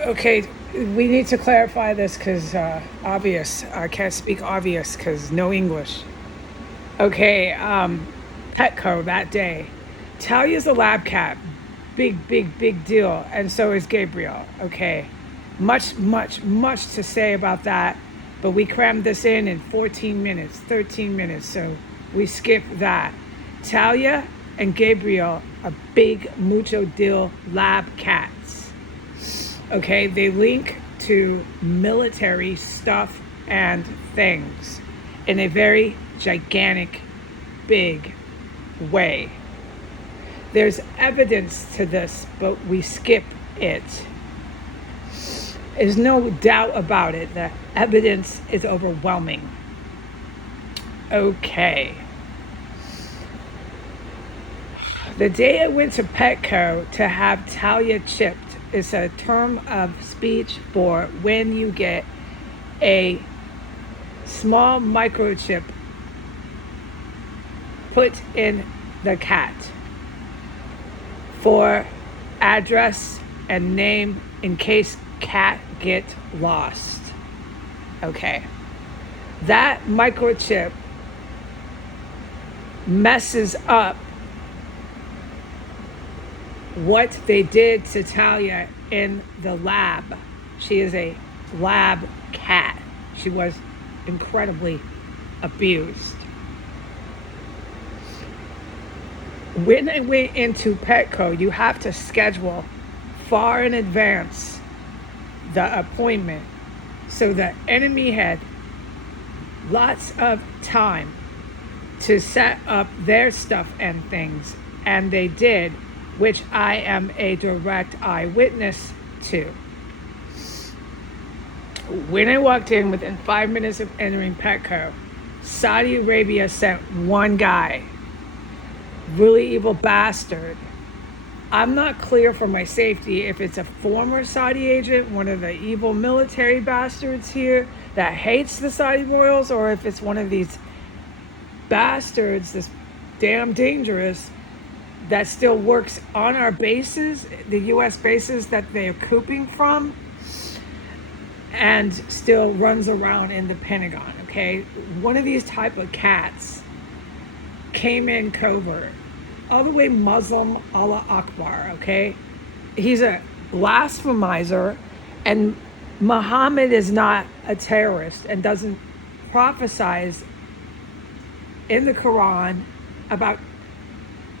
Okay, we need to clarify this because obvious. I can't speak obvious because no English. Okay, Petco that day. Talia's a lab cat. Big, big, big deal. And so is Gabriel. Okay. Much, much, much to say about that. But we crammed this in 14 minutes, 13 minutes. So we skip that. Talia and Gabriel are big, mucho deal lab cats. Okay. They link to military stuff and things in a very gigantic, big way. There's evidence to this, but we skip it. There's no doubt about it. The evidence is overwhelming. Okay. The day I went to Petco to have Thalia chipped is a term of speech for when you get a small microchip put in the cat for address and name in case cat get lost. Okay. That microchip messes up what they did to Thalia in the lab. She is a lab cat. She was incredibly abused. When I went into Petco, you have to schedule far in advance the appointment. So the enemy had lots of time to set up their stuff and things. And they did, which I am a direct eyewitness to. When I walked in, within 5 minutes of entering Petco, Saudi Arabia sent one guy. Really evil bastard. I'm not clear for my safety if it's a former Saudi agent, one of the evil military bastards here that hates the Saudi royals, or if it's one of these bastards, this damn dangerous, that still works on our bases, the US bases that they're cooping from, and still runs around in the Pentagon, okay? One of these type of cats came in covert, all the way Muslim, Allah Akbar, okay? He's a blasphemizer, and Muhammad is not a terrorist and doesn't prophesize in the Quran about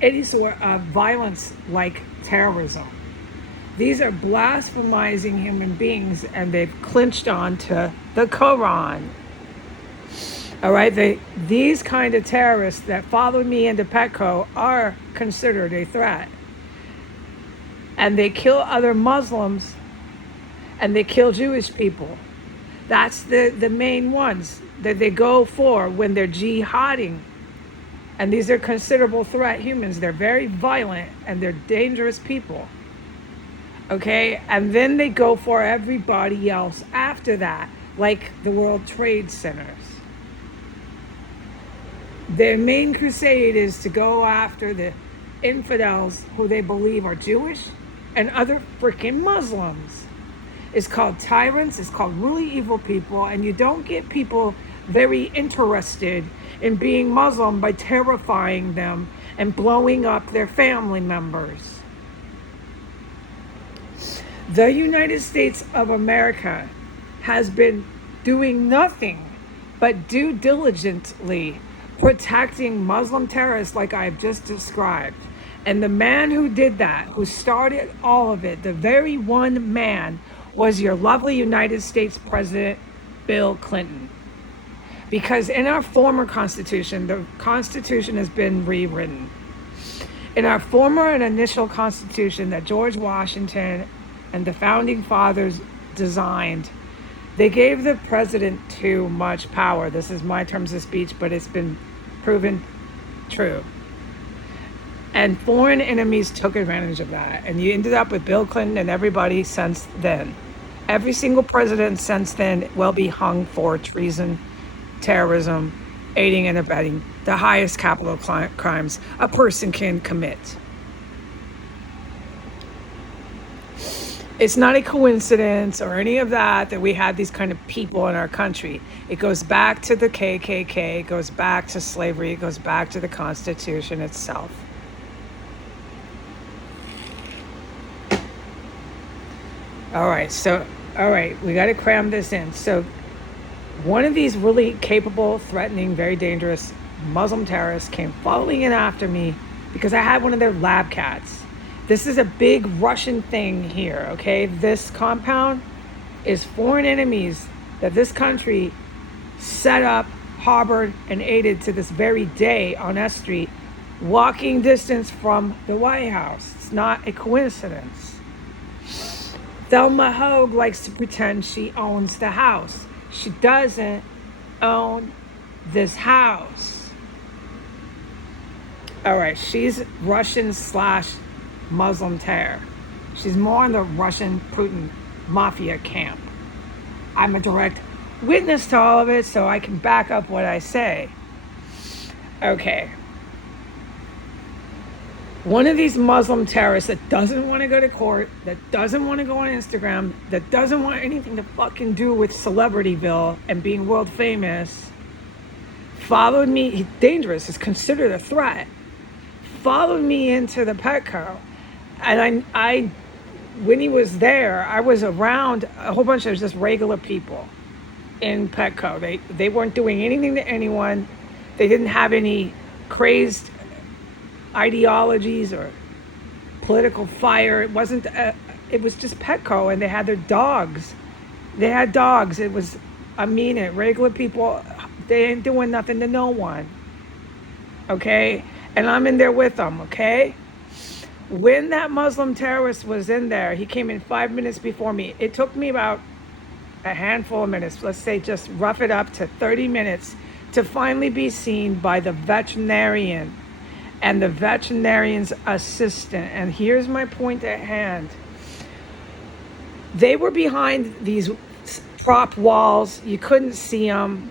any sort of violence like terrorism. These are blasphemizing human beings, and they've clinched on to the Quran. All right, these kind of terrorists that follow me into Petco are considered a threat. And they kill other Muslims, and they kill Jewish people. That's the main ones that they go for when they're jihading. And these are considerable threat humans. They're very violent, and they're dangerous people. Okay, and then they go for everybody else after that, like the World Trade Centers. Their main crusade is to go after the infidels who they believe are Jewish and other freaking Muslims. It's called tyrants, it's called really evil people, and you don't get people very interested in being Muslim by terrifying them and blowing up their family members. The United States of America has been doing nothing but due diligently protecting Muslim terrorists like I've just described. And the man who did that, who started all of it, the very one man, was your lovely United States President, Bill Clinton. Because in our former Constitution, the Constitution has been rewritten. In our former and initial Constitution that George Washington and the Founding Fathers designed, they gave the president too much power. This is my terms of speech, but it's been proven true. And foreign enemies took advantage of that. And you ended up with Bill Clinton and everybody since then. Every single president since then will be hung for treason, terrorism, aiding and abetting, the highest capital crimes a person can commit. It's not a coincidence or any of that we had these kind of people in our country. It goes back to the KKK, it goes back to slavery, it goes back to the Constitution itself. All right, we got to cram this in. So, one of these really capable, threatening, very dangerous Muslim terrorists came following in after me because I had one of their lab cats. This is a big Russian thing here, okay? This compound is foreign enemies that this country set up, harbored, and aided to this very day on S Street, walking distance from the White House. It's not a coincidence. Thelma Hogue likes to pretend she owns the house. She doesn't own this house. All right, she's Russian / Muslim terror. She's more in the Russian Putin mafia camp. I'm a direct witness to all of it, so I can back up what I say. Okay. One of these Muslim terrorists that doesn't want to go to court, that doesn't want to go on Instagram, that doesn't want anything to fucking do with Celebrityville and being world famous, followed me. He's dangerous. He's considered a threat. Followed me into the Petco. And I, when he was there, I was around a whole bunch of just regular people in Petco. They weren't doing anything to anyone. They didn't have any crazed ideologies or political fire. It wasn't. It was just Petco, and they had their dogs. They had dogs. It was. I mean it. Regular people. They ain't doing nothing to no one. Okay, and I'm in there with them. Okay. When that Muslim terrorist was in there, he came in 5 minutes before me. It took me about a handful of minutes, let's say just rough it up to 30 minutes, to finally be seen by the veterinarian and the veterinarian's assistant. And here's my point at hand. They were behind these prop walls. You couldn't see them.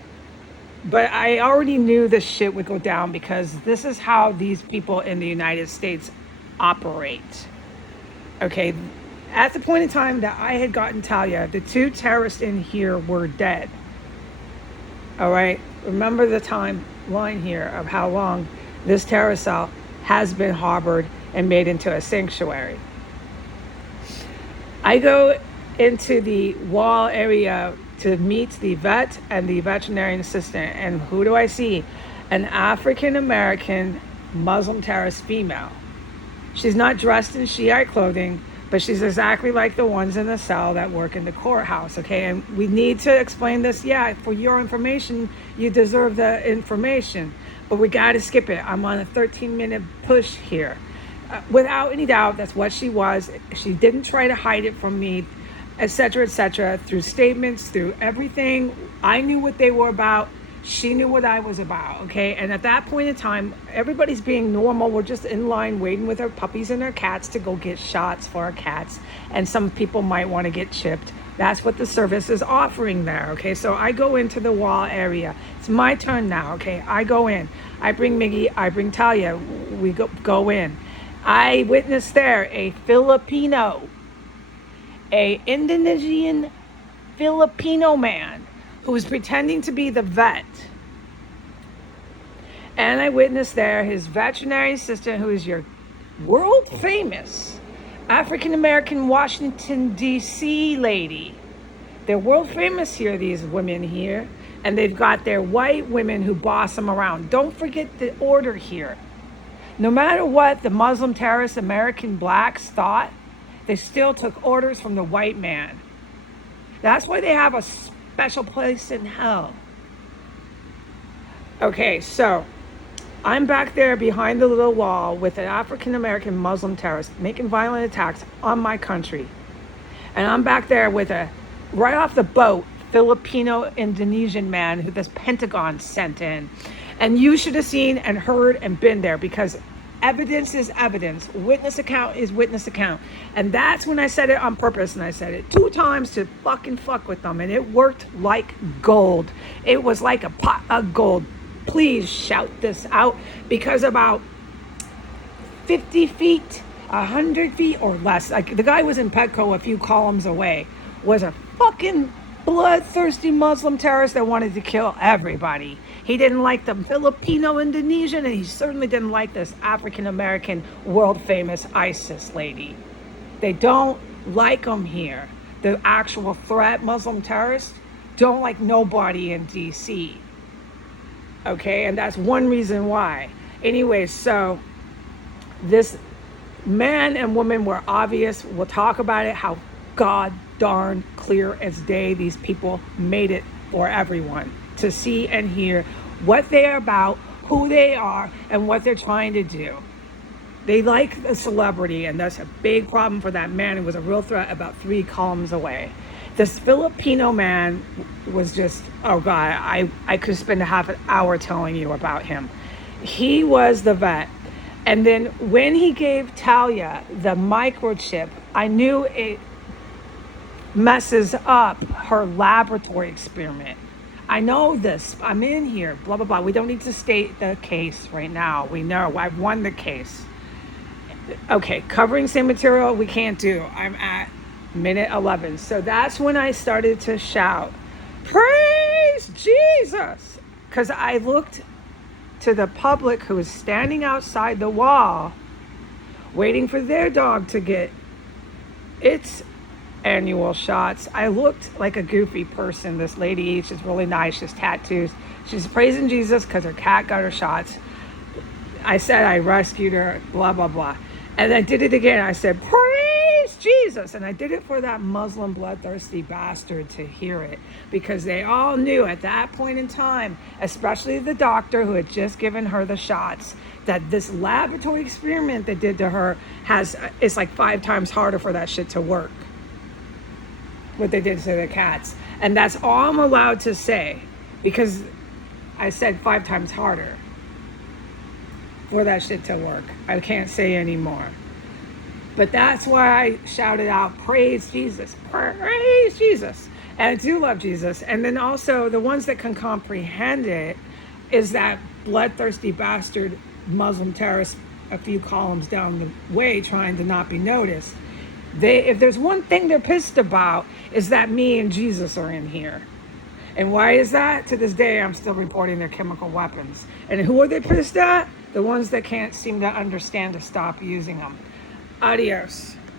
But I already knew this shit would go down because this is how these people in the United States operate. Okay, at the point in time that I had gotten Thalia, the 2 terrorists in here were dead. All right, remember the timeline here of how long this terrorist cell has been harbored and made into a sanctuary. I go into the wall area to meet the vet and the veterinarian assistant, and who do I see? An African American Muslim terrorist female. She's not dressed in Shiite clothing, but she's exactly like the ones in the cell that work in the courthouse, okay? And we need to explain this. Yeah, for your information, you deserve the information, but we got to skip it. I'm on a 13-minute push here. Without any doubt, that's what she was. She didn't try to hide it from me, etc., through statements, through everything. I knew what they were about. She knew what I was about, okay? And at that point in time, everybody's being normal. We're just in line waiting with our puppies and our cats to go get shots for our cats. And some people might want to get chipped. That's what the service is offering there, okay? So I go into the wall area. It's my turn now, okay? I go in. I bring Miggy. I bring Thalia. We go in. I witnessed there a Filipino, a Indonesian Filipino man who was pretending to be the vet. And I witnessed there his veterinary assistant, who is your world famous African-American Washington, D.C. lady. They're world famous here, these women here. And they've got their white women who boss them around. Don't forget the order here. No matter what the Muslim terrorist American blacks thought, they still took orders from the white man. That's why they have a special place in hell. Okay, so I'm back there behind the little wall with an African-American Muslim terrorist making violent attacks on my country. And I'm back there with a, right off the boat, Filipino-Indonesian man who this Pentagon sent in. And you should have seen and heard and been there, because evidence is evidence. Witness account is witness account. And that's when I said it on purpose. And I said it 2 times to fucking fuck with them. And it worked like gold. It was like a pot of gold. Please shout this out, because about 50 feet 100 feet or less. Like the guy was in Petco a few columns away, was a fucking bloodthirsty Muslim terrorist that wanted to kill everybody. He didn't like the Filipino Indonesian, and he certainly didn't like this African American world famous ISIS lady. They don't like them here. The actual threat Muslim terrorists don't like nobody in DC. Okay, and that's one reason why. Anyway, so this man and woman were obvious. We'll talk about it, how god darn clear as day these people made it for everyone to see and hear what they're about, who they are, and what they're trying to do. They like a celebrity, and that's a big problem for that man. It was a real threat about 3 columns away. This Filipino man was just, oh God, I could spend a half an hour telling you about him. He was the vet. And then when he gave Thalia the microchip, I knew it messes up her laboratory experiment. I know this. I'm in here, blah, blah, blah. We don't need to state the case right now. We know I've won the case. Okay, covering same material, we can't do. I'm at minute 11. So that's when I started to shout, praise Jesus! Because I looked to the public who was standing outside the wall waiting for their dog to get its annual shots. I looked like a goofy person. This lady, she's really nice. She's tattoos. She's praising Jesus because her cat got her shots. I said I rescued her, blah, blah, blah. And I did it again. I said, praise Jesus. And I did it for that Muslim bloodthirsty bastard to hear it, because they all knew at that point in time, especially the doctor who had just given her the shots, that this laboratory experiment they did to her it's like 5 times harder for that shit to work. What they did to the cats. And that's all I'm allowed to say, because I said 5 times harder for that shit to work. I can't say anymore. But that's why I shouted out, praise Jesus, praise Jesus. And I do love Jesus. And then also the ones that can comprehend it is that bloodthirsty bastard Muslim terrorist a few columns down the way trying to not be noticed. If there's one thing they're pissed about, is that me and Jesus are in here. And why is that? To this day, I'm still reporting their chemical weapons. And who are they pissed at? The ones that can't seem to understand to stop using them. Adios.